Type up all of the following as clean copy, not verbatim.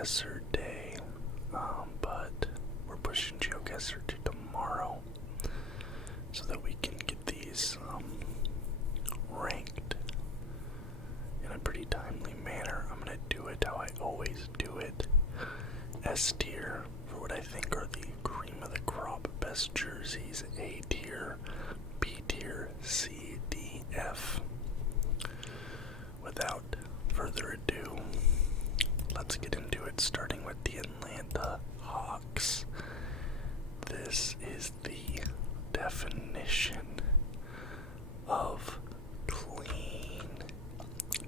GeoGuessr day, but we're pushing GeoGuessr to tomorrow so that we can get these ranked in a pretty timely manner. I'm going to do it how I always do it. S tier for what I think are the cream of the crop best jerseys. A tier, B tier, C, D, F. Without further ado, let's get into it, starting with the Atlanta Hawks. This is the definition of clean.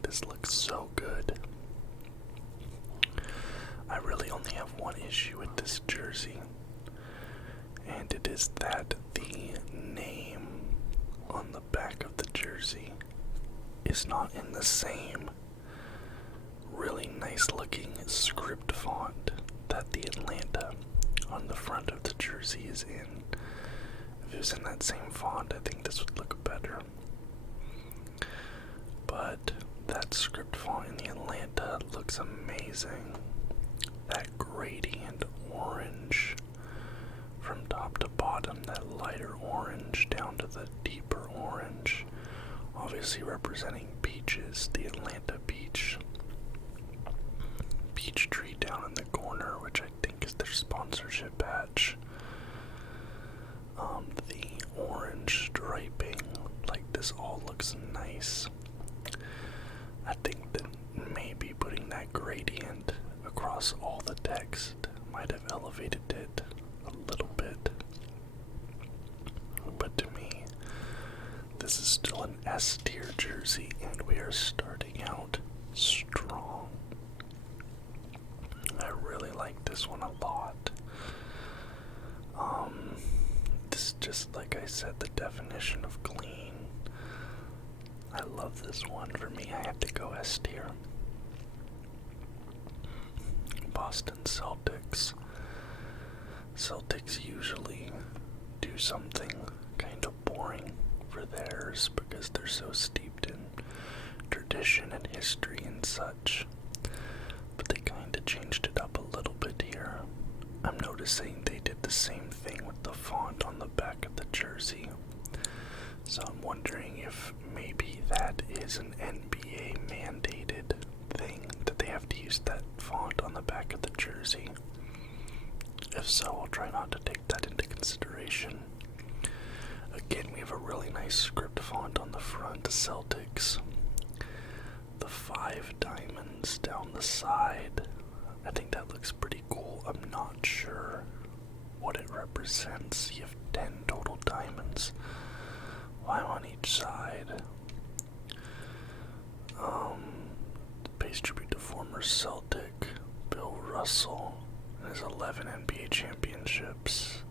This looks so good. I really only have one issue with this jersey, and it is that the name on the back of the jersey is not in the same really nice looking script font that the Atlanta on the front of the jersey is in. If it was in that same font, I think this would look better. But that script font in the Atlanta looks amazing. That gradient orange from top to bottom, that lighter orange down to the deeper orange, obviously representing peaches, the Atlanta peach tree down in the corner, which I think is their sponsorship badge. The orange striping, like this all looks nice. I think that maybe putting that gradient across all the text might have elevated it a little bit. But to me, this is still an S tier jersey, and we are starting out strong. I really like this one a lot. This is just, like I said, the definition of clean. I love this one. For me, I had to go S tier. Boston Celtics. Celtics usually do something kind of boring for theirs because they're so steeped in tradition and history and such. But they kind of changed it up a little bit here. I'm noticing they did the same thing with the font on the back of the jersey. So I'm wondering if maybe that is an NBA mandated thing, that they have to use that font on the back of the jersey. If so, I'll try not to take that into consideration. Again, we have a really nice script font on the front, the Celtics. The 5 diamonds down the side, I think that looks pretty cool. I'm not sure what it represents. You have 10 total diamonds, 5 on each side. Pays tribute to former Celtic Bill Russell and his 11 NBA championships.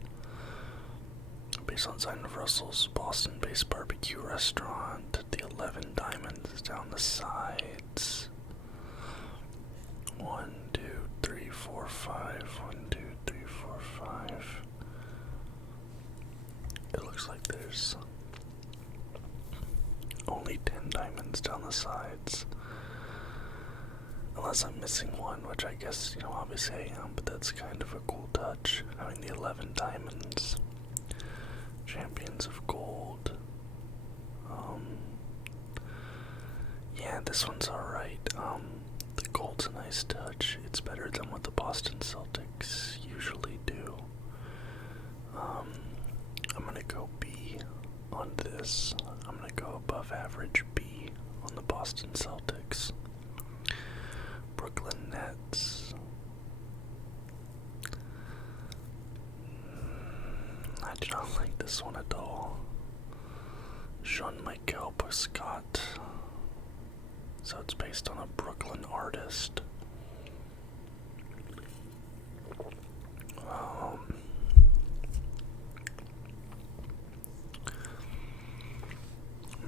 Based on the sign of Russell's Boston-based barbecue restaurant, the 11 diamonds down the sides. 1, 2, 3, 4, 5. 1, 2, 3, 4, 5. It looks like there's only 10 diamonds down the sides. Unless I'm missing one, which I guess, obviously I am, but that's kind of a cool touch, having the 11 diamonds. Champions of gold. Yeah, this one's alright. The gold's a nice touch. It's better than what the Boston Celtics usually do. I'm gonna go B on this. I'm gonna go above average B on the Boston Celtics. Brooklyn Nets. I do not like this one at all. Jean-Michel Basquiat. So it's based on a Brooklyn artist.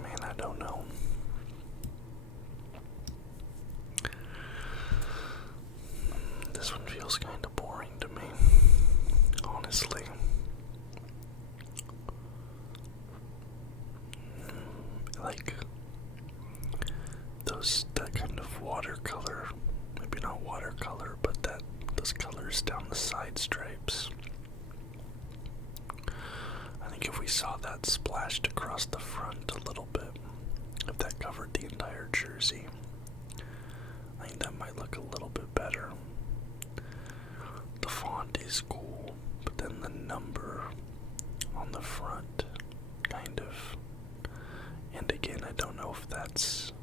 Man, I don't know. This one feels kind of boring to me, honestly. Like that kind of watercolor, maybe not watercolor, but that those colors down the side stripes. I think if we saw that splashed across the front a little bit, if that covered the entire jersey, I think that might look a little bit better. The font is cool, but then the number on the front, kind of. And again, I don't know if that's...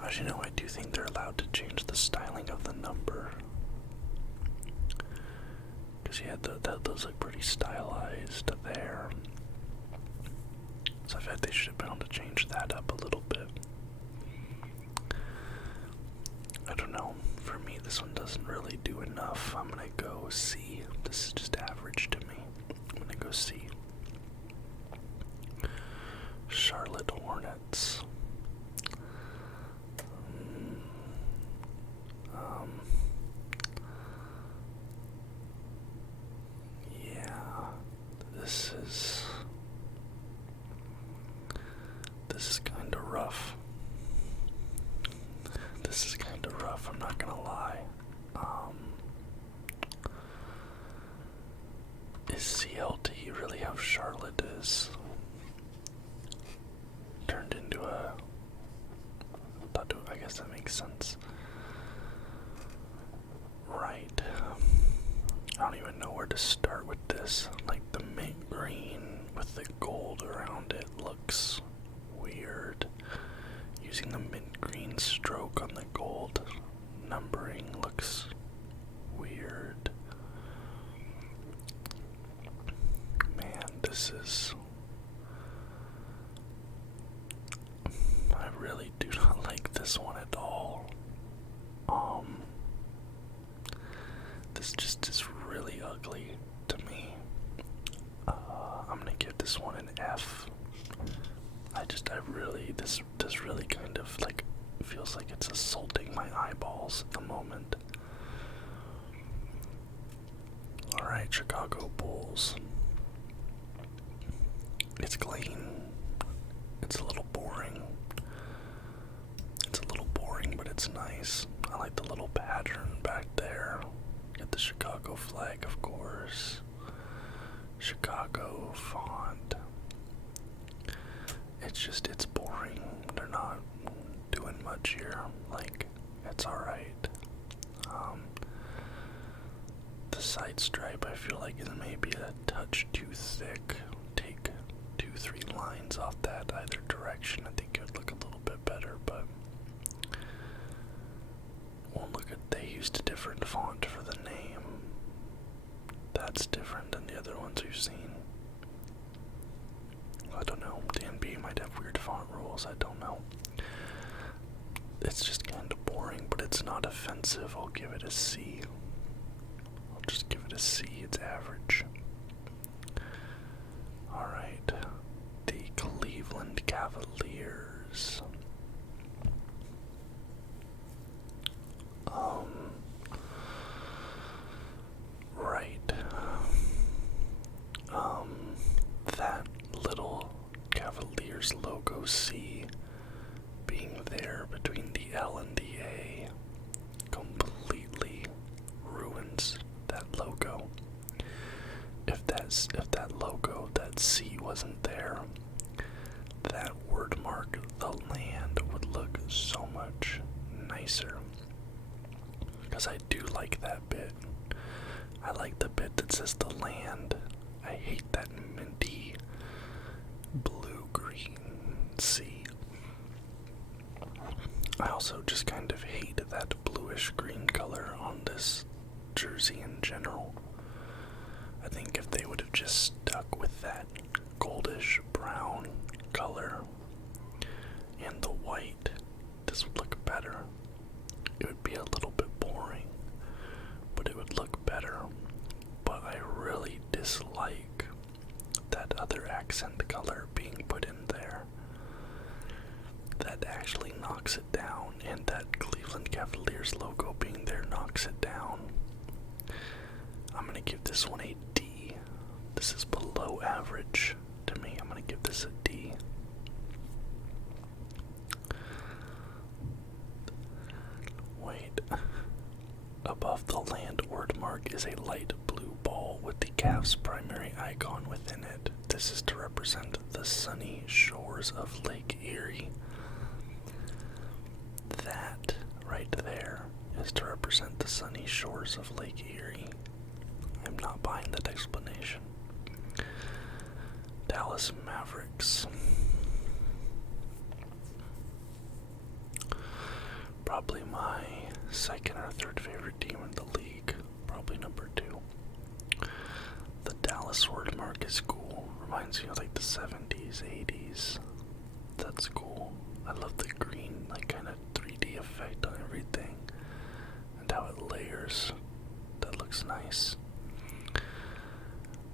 Actually, no, I do think they're allowed to change the styling of the number. Because, yeah, those look pretty stylized there. So I feel like they should have been able to change that up a little bit. I don't know. For me, this one doesn't really do enough. I'm gonna go C. This is just average to me. I'm gonna go C. Charlotte Hornets. Yeah, this is kind of rough. This is kind of rough, I'm not gonna lie. Is CLT really how Charlotte is? Turned into a... I guess that makes sense. Right. I don't even know where to start with this. Like, the mint green with the gold around it looks weird. Using the mint green stroke on the gold numbering looks weird. Man, this is... I really do not like this one at all. This just is really ugly to me. I'm gonna give this one an F. This really kind of like feels like it's assaulting my eyeballs at the moment. Alright, Chicago Bulls. It's clean. It's a little boring. But it's nice. I like the little pattern back there. Get the Chicago flag, of course. Chicago font. It's boring. They're not doing much here. Like, it's alright. The side stripe I feel like is maybe a touch too thick. Take 2-3 lines off that either direction. I think it would look a little bit better, but well, look at, they used a different font for the name. That's different than the other ones we've seen. I don't know. The NBA might have weird font rules. I don't know. It's just kind of boring, but it's not offensive. I'll give it a C. I'll just give it a C. It's average. Alright. The Cleveland Cavaliers. Right. That little Cavaliers logo C being there between the L and the A completely ruins that logo. If that logo, that C wasn't there, that word mark, the land, would look so much nicer. Because I do like that bit. I like the bit that says the land. I hate that minty blue-green C. I also just kind of hate that bluish-green color on this jersey in general. I think if they would have just stuck with that goldish-brown color and the white, this would look better. It would be a little bit boring, but it would look better. But I really dislike that other accent color being put in there. That actually knocks it down, and that Cleveland Cavaliers logo being there knocks it down. I'm gonna give this one a D. This is below average to me. I'm gonna give this a D. Wait. Above the landward mark is a light blue ball with the Cavs' primary icon within it. This is to represent the sunny shores of Lake Erie. That right there is to represent the sunny shores of Lake Erie. I'm not buying that explanation. Dallas Mavericks. Probably my second or third favorite team in the league. Probably number 2. The Dallas word mark is cool. Reminds me of like the 70s, 80s. That's cool. I love the green, like kind of 3D effect on everything. And how it layers. That looks nice.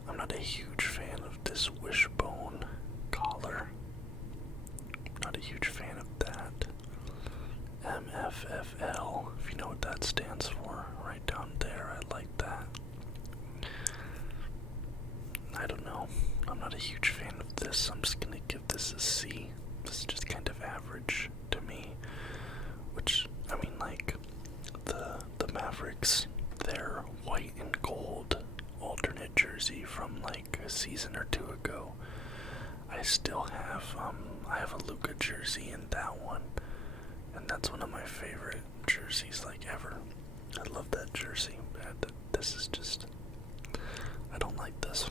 I'm not a huge fan of this wishbone collar. Not a huge fan of that. MFFL, if you know what that stands for, right down there, I like that. I don't know. I'm not a huge fan of this. I'm just gonna give this a C. This is just kind of average to me. Which, I mean, like, the Mavericks, their white and gold alternate jersey from like a season or 2 ago. I still have, I have a Luka jersey in that one. And that's one of my favorite jerseys, like, ever. I love that jersey. This is just, I don't like this.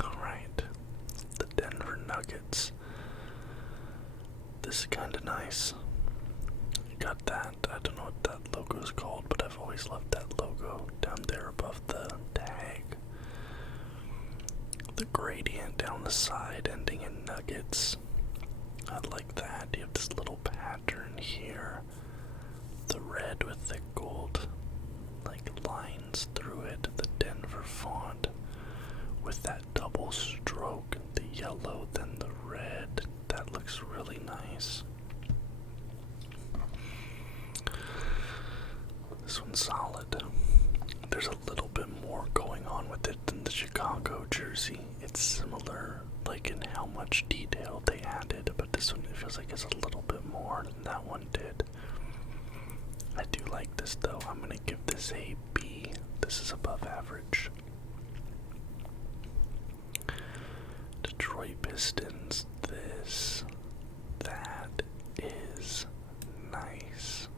Alright. The Denver Nuggets. This is kind of nice. Got that. I don't know what that logo is called, but I've always loved that logo down there above the tag. The gradient down the side ending in nuggets. I like that. You have this little pattern here. The red with the gold, like, lines through it. The Denver font with that double stroke. The yellow, then the red. That looks really nice. This one's solid. There's a little bit more going on with it than the Chicago jersey. It's similar, like, in how much detail they added, but this one, it feels like it's a little bit more than that one did. I do like this, though. I'm gonna give this a B. This is above average. Detroit Pistons. That is nice.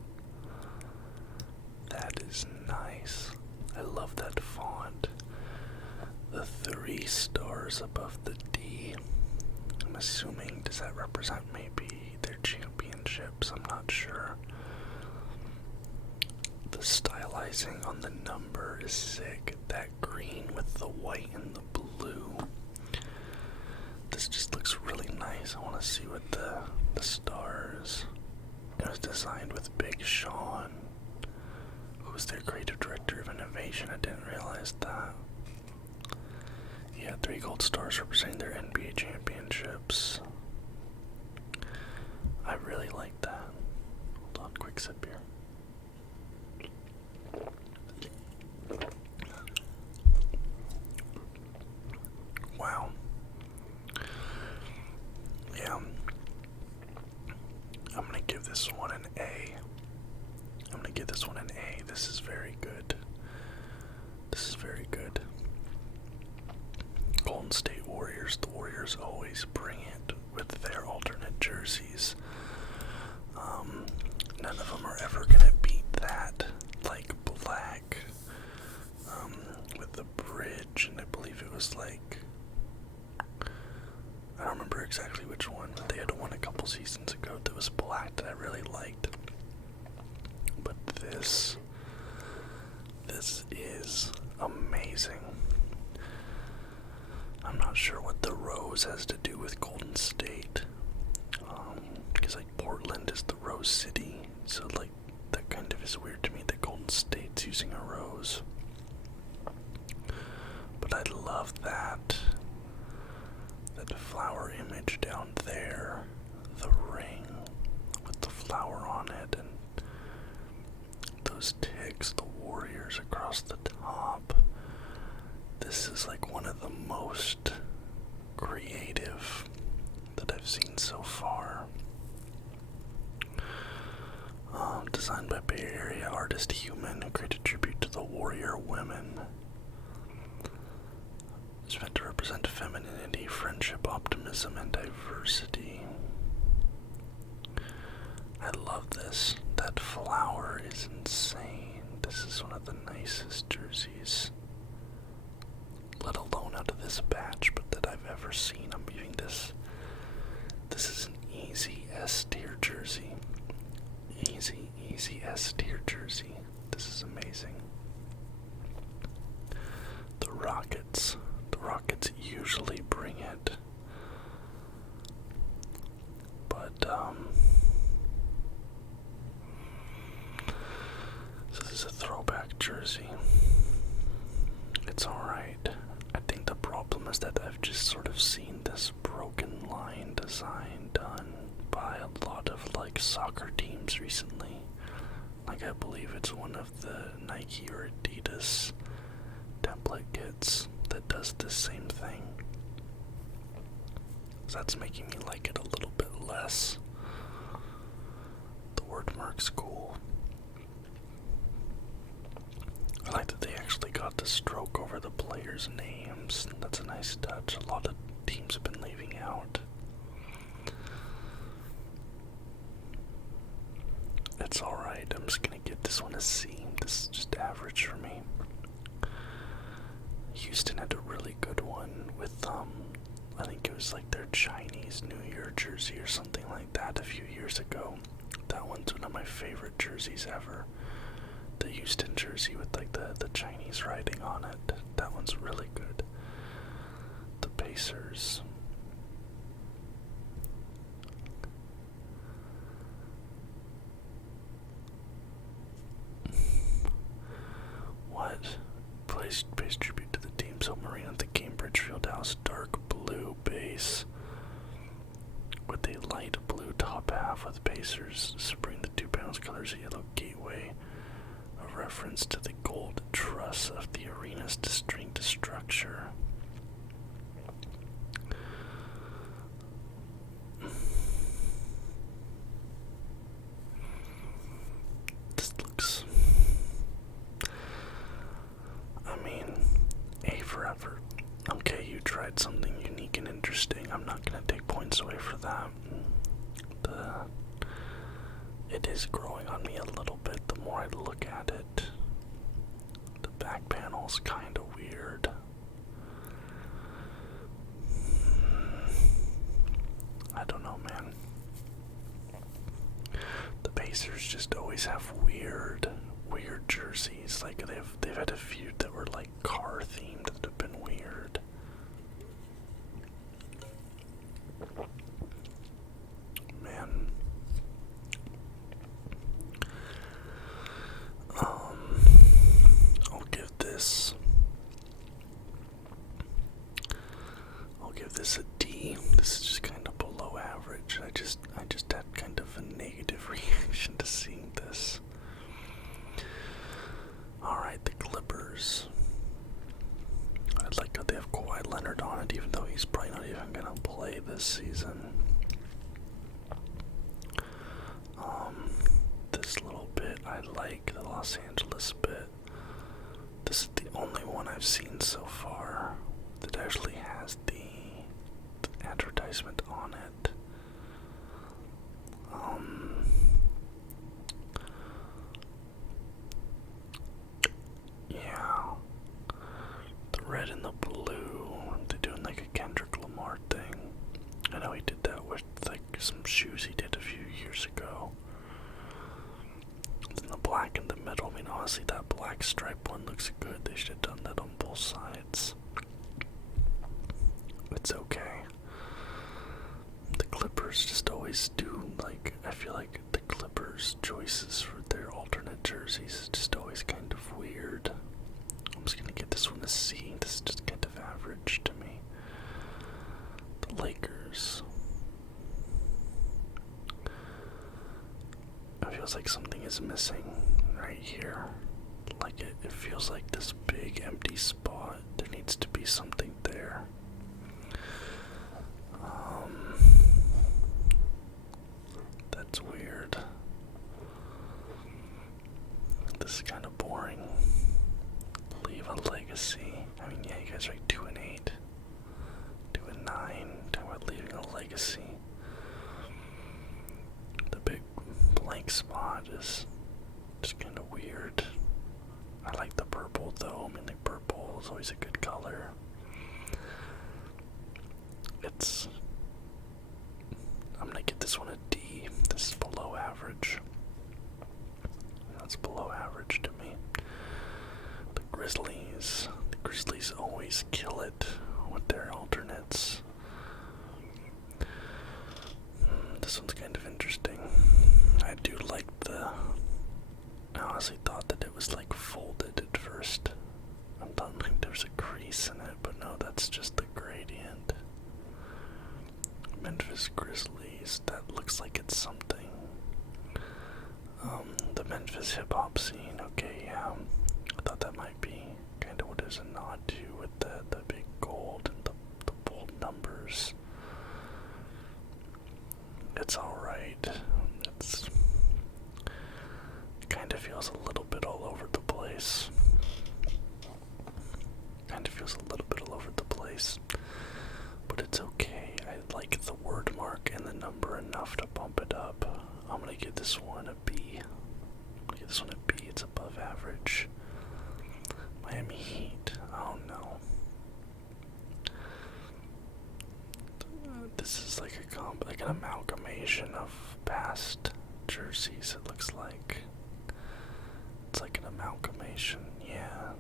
That is nice. I love that font. The 3 stars above the D. I'm assuming, does that represent maybe their championships? I'm not sure. The stylizing on the number is sick. That green with the white and the blue. This just looks really nice. I want to see what the stars. It was designed with Big Sean, who was their creative director of innovation. I didn't realize that. Yeah, 3 gold stars representing their NBA championships. I really like that. Hold on, quick sip here. Wow. Yeah. I'm gonna give this one an A. This is very good. Golden State Warriors. The Warriors always bring it with their alternate jerseys. None of them are ever gonna beat that. Like black, with the bridge, and I believe it was like, I don't remember exactly which one, but they had one a couple seasons ago that was black that I really liked. But this is amazing. I'm not sure what the rose has to do with Golden State, because like Portland is the Rose City, so like that kind of is weird to me that Golden State's using a rose. But I love that flower image down there, the ring with the flower on it, and those ticks, the Warriors across the top. This is like one of the most creative that I've seen so far. The designed by Bay Area artist Human, who created tribute to the warrior women. It's meant to represent femininity, friendship, optimism, and diversity. I love this. That flower is insane. This is one of the nicest jerseys, let alone out of this batch, but that I've ever seen. I'm viewing this. This is an easy S tier jersey. Easy S tier jersey. This is amazing. The Rockets usually bring it. But, so this is a throwback jersey. It's alright. I think the problem is that I've just sort of seen this broken line design done by a lot of like soccer teams recently. Like I believe it's one of the Nike or Adidas template kits that does the same thing. So that's making me like it a little bit less. The word mark's cool. I like that they actually got the stroke over the players' names. That's a nice touch. A lot of teams have been leaving out. It's alright. I'm just gonna give this one a C. This is just average for me. Houston had a really good one with, I think it was like their Chinese New Year jersey or something like that a few years ago. That one's one of my favorite jerseys ever. The Houston jersey with like the Chinese writing on it. That one's really good. The Pacers. What? Pays tribute to the team submarine at the Cambridge Fieldhouse dark blue base with a light blue top half with Pacers spraying the two panels colors of yellow gateway, a reference to the gold truss of the arena's distinct structure. This looks, I mean, A for effort. Okay, you tried something unique and interesting. I'm not gonna take points away for that. It is growing on me a little bit the more I look at it. The back panel's kind of weird. I don't know, man. The Pacers just always have weird jerseys. Like they've had a few that were like car themed that have been weird. Man. I'll give this a D. This is just kind of below average. I just had kind of a negative reaction to seeing this. Alright, the Clippers. I like how they have Kawhi Leonard on it, even though he's probably not even gonna play this season. This little bit, I like the Los Angeles bit. This is the only one I've seen so far that actually has the advertisement on it. Yeah. The red and the blue, they're doing like a Kendrick Lamar thing. I know he did that with like some shoes he did a few years ago. Then the black in the middle, I mean honestly that black stripe one looks good. They should have done that on both sides. It's okay. The Clippers just always do, like, I feel like the Clippers' choices for their alternate jerseys is just always kind of weird. I'm just gonna give this one a C. This is just kind of average to me. The Lakers. It feels like something is missing right here. Like it feels like this big empty spot. There needs to be something there. That's weird. This is kind of boring. Leave a legacy. I mean, yeah, you guys are like 2-8, 2-9. Talking about leaving a legacy. The big blank spot is just kind of weird. I like the purple though. I mean, like purple is always a good color. I'm gonna give this one a D. This is below average. That's below average to me. The Grizzlies always kill it with their alternates. This one's kind of interesting. I do like I honestly thought that it was like folded at first. I thought like there was a crease in it, but no, that's just the gradient. Memphis Grizzlies, that looks like it's something. The Memphis hip hop scene, okay, yeah. I thought that might be kind of what it was a nod to with the big gold and the bold numbers. It's alright. It kind of feels a little bit all over the place. But it's okay. I like the word mark and the number enough to bump it up. I'm gonna give this one a B. It's above average. Miami Heat. Oh no. This is like an amalgamation of past jerseys. It looks like it's like an amalgamation. Yeah,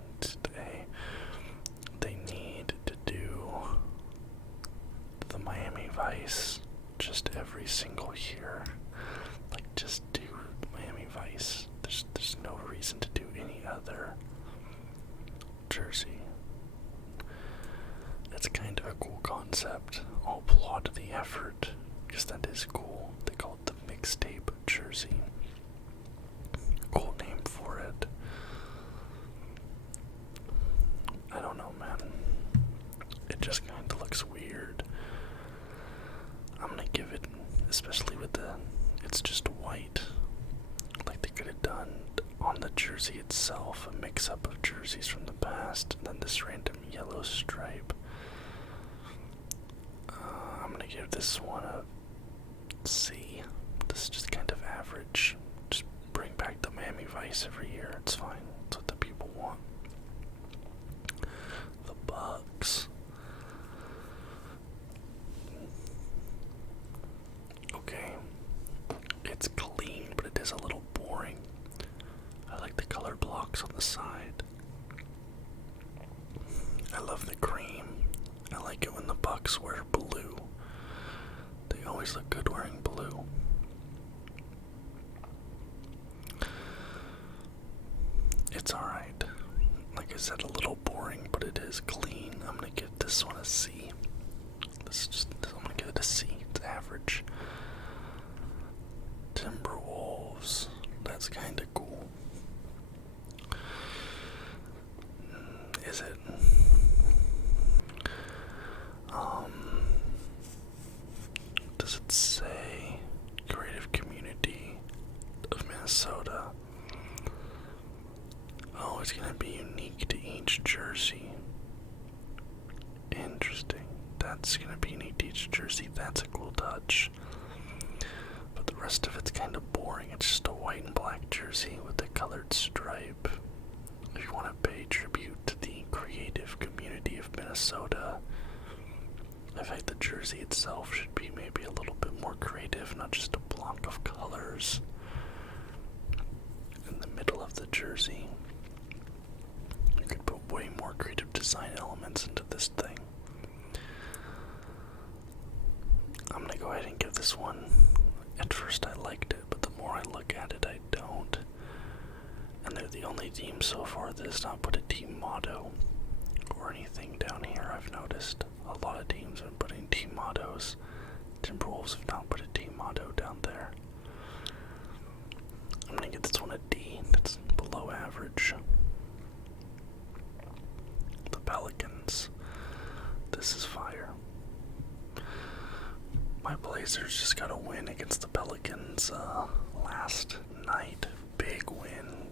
they need to do the Miami Vice just every single year. Like, just do Miami Vice. There's no reason to do any other jersey. It's kind of a cool concept. I'll applaud the effort, because that is cool. They call it the mixtape jersey. Cool name for it. I don't know, man. It just kind of looks weird. I'm gonna give it, especially with it's just white. Like they could have done on the jersey itself a mix-up of jerseys from the past, and then this random yellow stripe. I'm gonna give this one a C. This is just kind of average. Just bring back the Miami Vice every year. It's fine. It's what the people want. The Bucks. Okay. It's clean, but it is a little boring. I like the color blocks on the side. I love the cream. I like it when the Bucks wear blue. They always look good wearing blue. It's alright. Like I said, a little boring, but it is clean. I'm gonna give this one a C. I'm gonna give it a C. It's average. Timberwolves. That's kinda cool. Is it? Does it say Creative Community of Minnesota? Oh, it's gonna be unique to each jersey. Interesting. That's gonna be unique to each jersey. That's a cool touch. But the rest of it's kind of boring. It's just a white and black jersey with a colored stripe. If you want to pay tribute to the creative community of Minnesota, I think the jersey itself should be maybe a little bit more creative, not just a block of colors in the middle of the jersey. You could put way more creative design elements into this thing. I'm gonna go ahead and give this one, at first I liked it, but the more I look at it, I don't. And they're the only team so far that has not put a team motto or anything down here, I've noticed. A lot of teams have been putting team mottos. Timberwolves have not put a team motto down there. I'm gonna give this one a D. That's below average. The Pelicans. This is fire. My Blazers just got a win against the Pelicans last night. Big win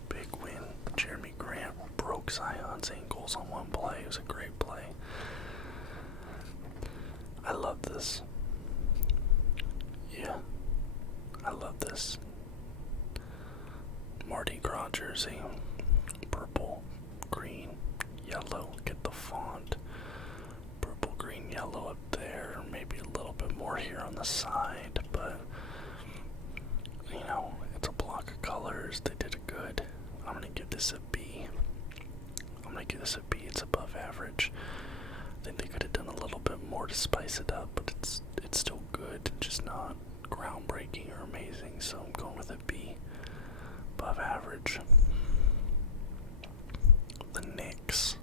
insane goals on one play. It was a great play. I love this. Yeah, I love this. Mardi Gras jersey. Purple, green, yellow. Get the font. Purple, green, yellow up there. Maybe a little bit more here on the side, but you know, it's a block of colors. They did it good. I'm gonna give this a B. It's above average. I think they could have done a little bit more to spice it up, but it's still good, just not groundbreaking or amazing. So I'm going with a B. Above average. The Knicks.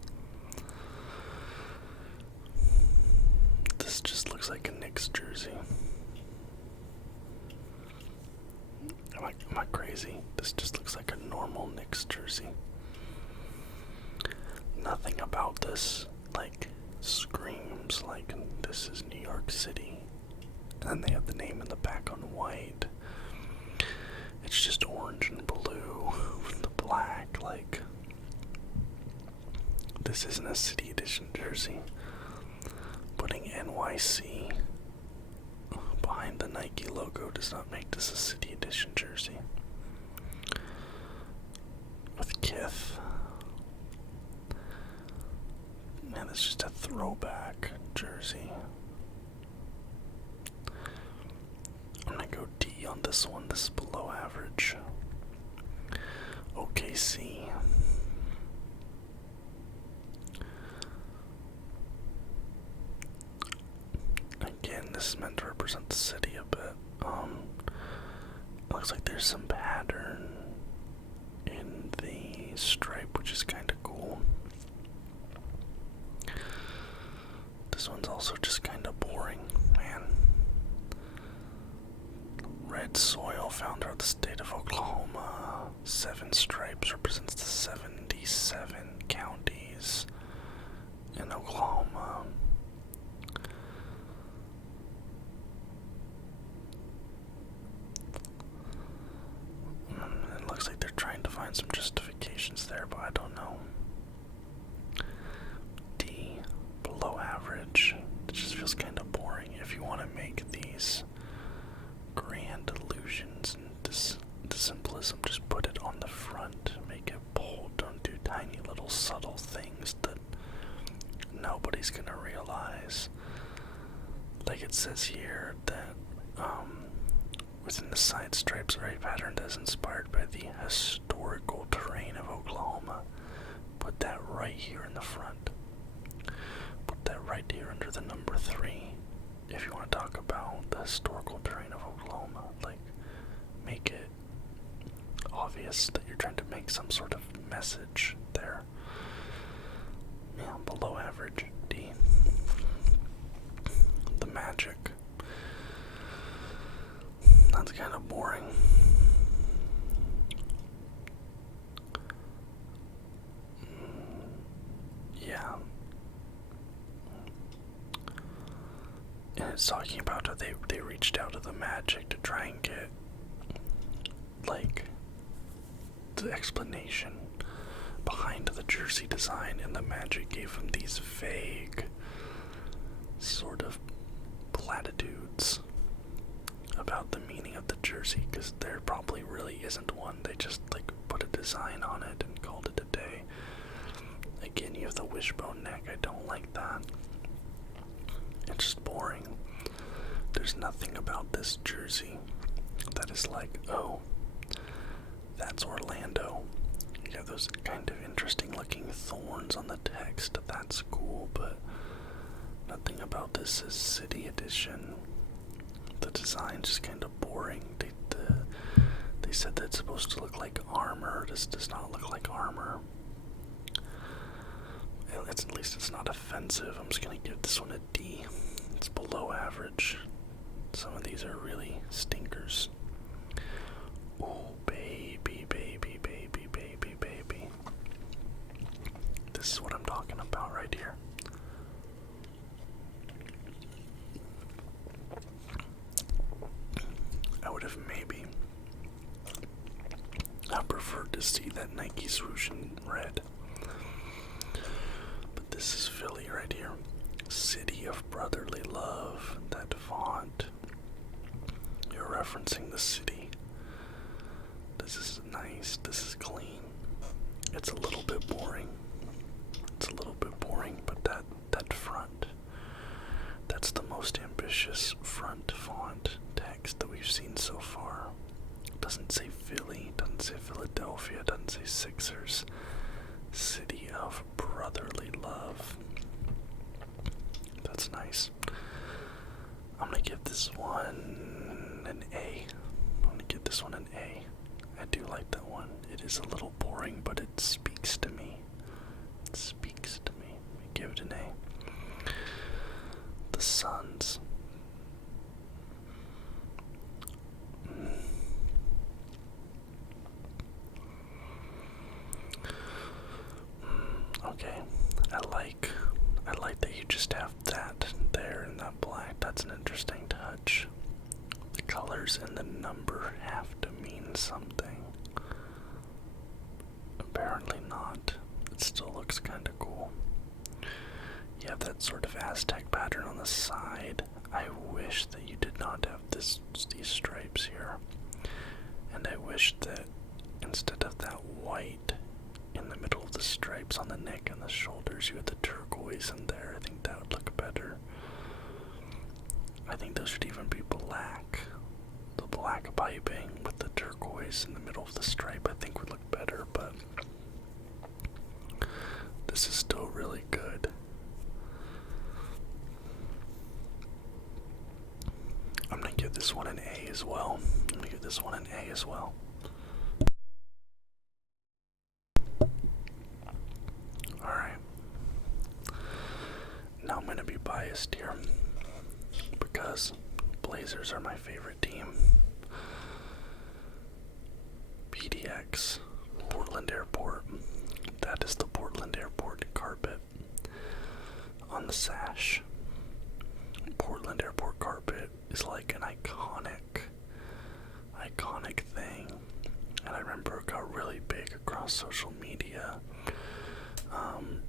This just looks like a Knicks jersey. Am I crazy? This just looks like a normal Knicks jersey. Nothing about this like screams like this is New York City. And then they have the name in the back on white. It's just orange and blue with the black. Like, this isn't a City Edition jersey. Putting NYC behind the Nike logo does not make this a City Edition jersey. With Kith. Man, it's just a throwback jersey. I'm gonna go D on this one. This is below average. OKC. Again, this is meant to represent the city a bit. Looks like there's some pattern in the stripe, which is kind of cool. This one's also just kind of boring, man. Red soil found out the state of Oklahoma. 7 stripes represents the 77 counties in Oklahoma. It looks like they're trying to find some justifications there, but I don't know. D, below average. It just feels kind of boring. If you want to make these grand illusions and the symbolism, just put it on the front. Make it bold. Don't do tiny little subtle things that nobody's gonna realize. Like it says here that within the side stripes are a pattern that is inspired by the historical terrain of Oklahoma. Put that right here in the front. Put that right here under the number 3. If you want to talk about the historical terrain of Oklahoma, like, make it obvious that you're trying to make some sort of message there. Yeah, below average, D. The Magic. That's kind of boring. Yeah. And it's talking about how they reached out to the Magic to try and get, like, the explanation behind the jersey design, and the Magic gave them these vague sort of platitudes about the meaning of the jersey, because there probably really isn't one. They just, like, put a design on it and called it a day. Again, you have the wishbone neck. I don't like that. It's just boring. There's nothing about this jersey that is like, oh, that's Orlando. You have those kind of interesting looking thorns on the text. That's cool, but nothing about this is City Edition. The design's just kind of boring. They said that it's supposed to look like armor. This does not look like armor. At least it's not offensive. I'm just gonna give this one a D. It's below average. Some of these are really stinkers. Oh, baby, baby, baby, baby, baby. This is what I'm talking about right here. I would have maybe I preferred to see that Nike swoosh in red. This is Philly right here. City of Brotherly Love. That font. You're referencing the city. This is nice. This is clean. It's a little bit boring. But that front. That's the most ambitious front font text that we've seen so far. Doesn't say Philly, doesn't say Philadelphia, doesn't say Sixers. City of Brotherly Love. That's nice. I'm gonna give this one an A. I do like that one. It is a little boring, but it speaks to me. Let me give it an A. The Suns. Okay, I like that you just have that there and that black. That's an interesting touch. The colors and the number have to mean something. Apparently not. It still looks kind of cool. You have that sort of Aztec pattern on the side. I wish that you did not have these stripes here. And I wish that instead of that white in the middle of the stripes on the neck and the shoulders, you had the turquoise in there. I think that would look better. I think those should even be black. The black piping with the turquoise in the middle of the stripe I think would look better, but this is still really good. I'm gonna give this one an A as well. Alright. Now I'm gonna be biased here because Blazers are my favorite team. PDX, Portland Airport. That is the Portland Airport carpet on the sash. Portland Airport carpet is like an iconic thing. And I remember it got really big across social media.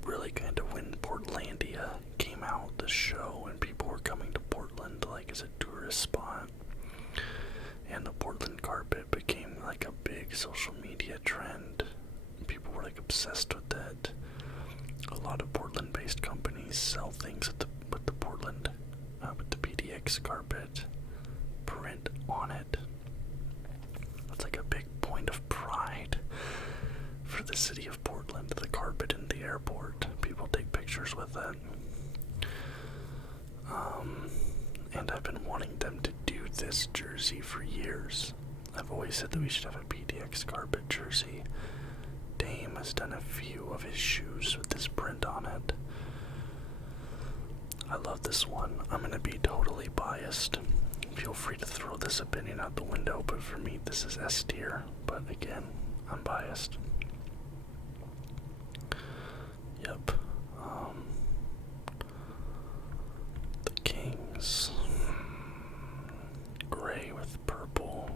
Really kind of when Portlandia came out, the show, and people were coming to Portland like as a tourist spot. And the Portland carpet became like a big social media trend. People were like obsessed with it. A lot of Portland-based companies sell things with the Portland, with the PDX carpet print on it. It's like a big point of pride for the city of Portland, the carpet in the airport. People take pictures with it. And I've been wanting them to do this jersey for years. I've always said that we should have a PDX carpet jersey. Dame has done a few of his shoes with this print on it. I love this one. I'm gonna be totally biased. Feel free to throw this opinion out the window, but for me this is S tier. But again, I'm biased. Yep. The Kings. Gray with purple.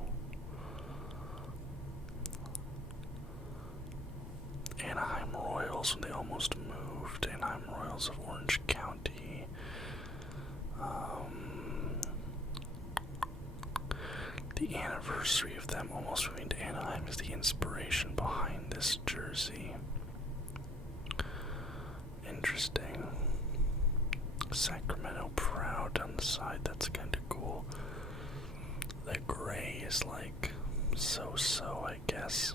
Anaheim Royals when they almost moved. Anaheim Royals of Orange County. The anniversary of them almost moving to Anaheim is the inspiration behind this jersey. Interesting. Sacramento Proud on the side, that's kind of cool. The gray is like so, I guess.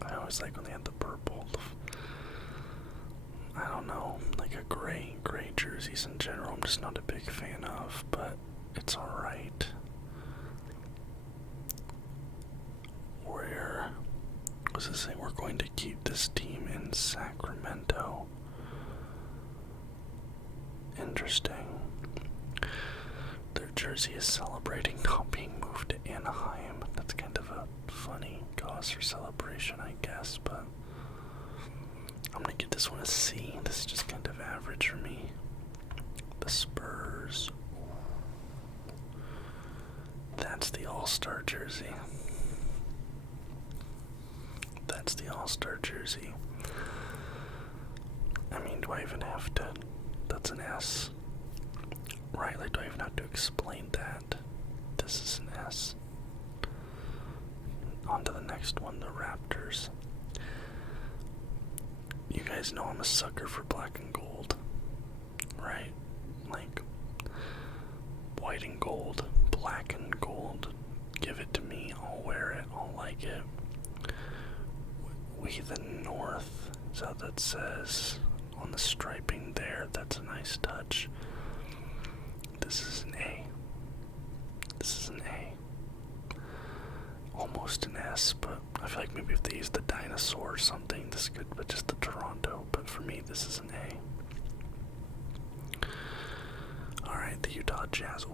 I always like when they had the purple. I don't know, like a gray jerseys in general, I'm just not a big fan of, but it's alright. Where was it saying we're going to keep this team in Sacramento? Interesting. Their jersey is celebrating not being moved to Anaheim. That's kind of a funny cause for celebration, I guess, but I'm gonna give this one a C. This is just kind of average for me. The Spurs. That's the All-Star jersey. I mean, do I even have to? That's an S. Right, like, do I even have to explain that? This is an S. On to the next one, the Raptors. You guys know I'm a sucker for black and gold, right? Like, white and gold, black and gold. Give it to me, I'll wear it, I'll like it. We the North, is how that says on the striping there. That's a nice touch. This is an A. This is an A. Almost an S, but I feel like maybe if they use the dinosaur or something, this could, but just the Toronto. But for me, this is an A. Alright, the Utah Jazz.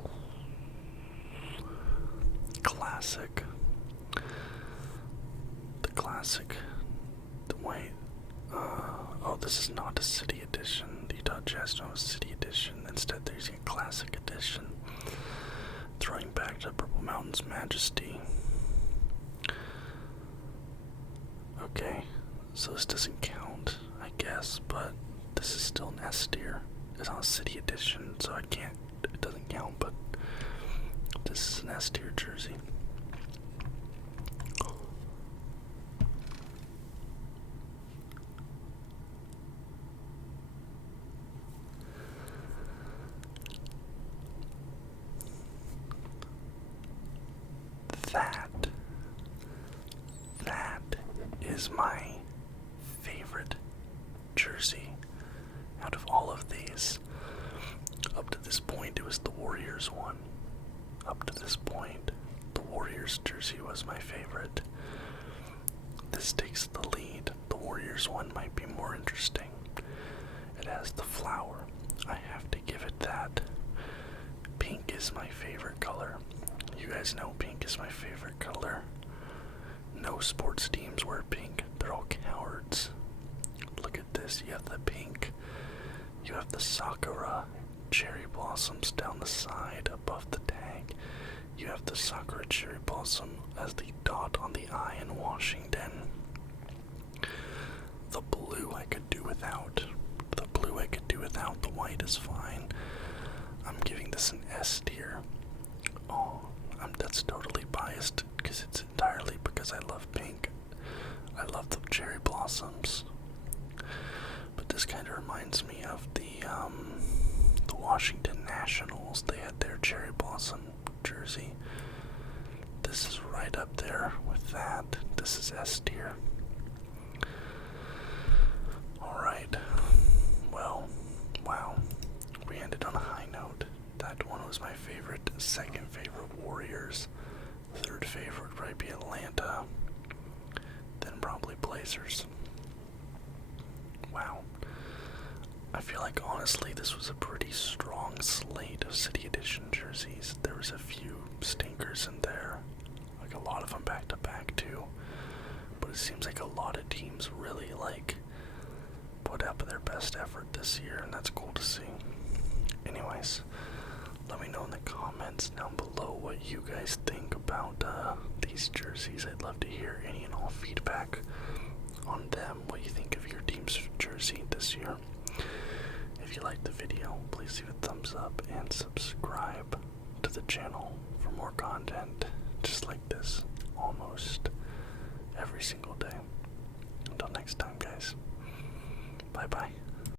Classic. The classic. The white. Oh, this is not a city edition. The Utah Jazz don't have a city edition. Instead, they're using a classic edition. Throwing back to Purple Mountain's majesty. Okay, so this doesn't count, I guess, but this is still an S tier. It's not a city edition, so I can't, it doesn't count, but this is an S tier jersey. That is my favorite jersey out of all of these. Up to this point, it was the Warriors one. Up to this point, the Warriors jersey was my favorite. This takes the lead. The Warriors one might be more interesting. It has the flower. I have to give it that. Pink is my favorite color. You guys know pink is my favorite color. No sports teams wear pink. They're all cowards. Look at this. You have the pink. You have the sakura cherry blossoms down the side above the tag. You have the sakura cherry blossom as the dot on the I in Washington. The blue I could do without. The blue I could do without. The white is fine. I'm giving this an S tier. Oh, that's totally biased because it's entirely because I love pink. I love the cherry blossoms. But this kind of reminds me of the Washington Nationals. They had their cherry blossom jersey. This is right up there with that. This is S tier. Alright. Well, wow. We ended on a high note. That one was my favorite. Second favorite, Warriors. Third favorite would probably be Atlanta. Then probably Blazers. Wow. I feel like honestly this was a pretty strong slate of City Edition jerseys. There was a few stinkers in there. Like a lot of them back to back too. But it seems like a lot of teams really put up their best effort this year, and that's cool to see. Anyways, let me know in the comments down below what you guys think about these jerseys. I'd love to hear any and all feedback on them. What you think of your team's jersey this year. If you liked the video, please leave a thumbs up and subscribe to the channel for more content just like this almost every single day. Until next time, guys. Bye bye.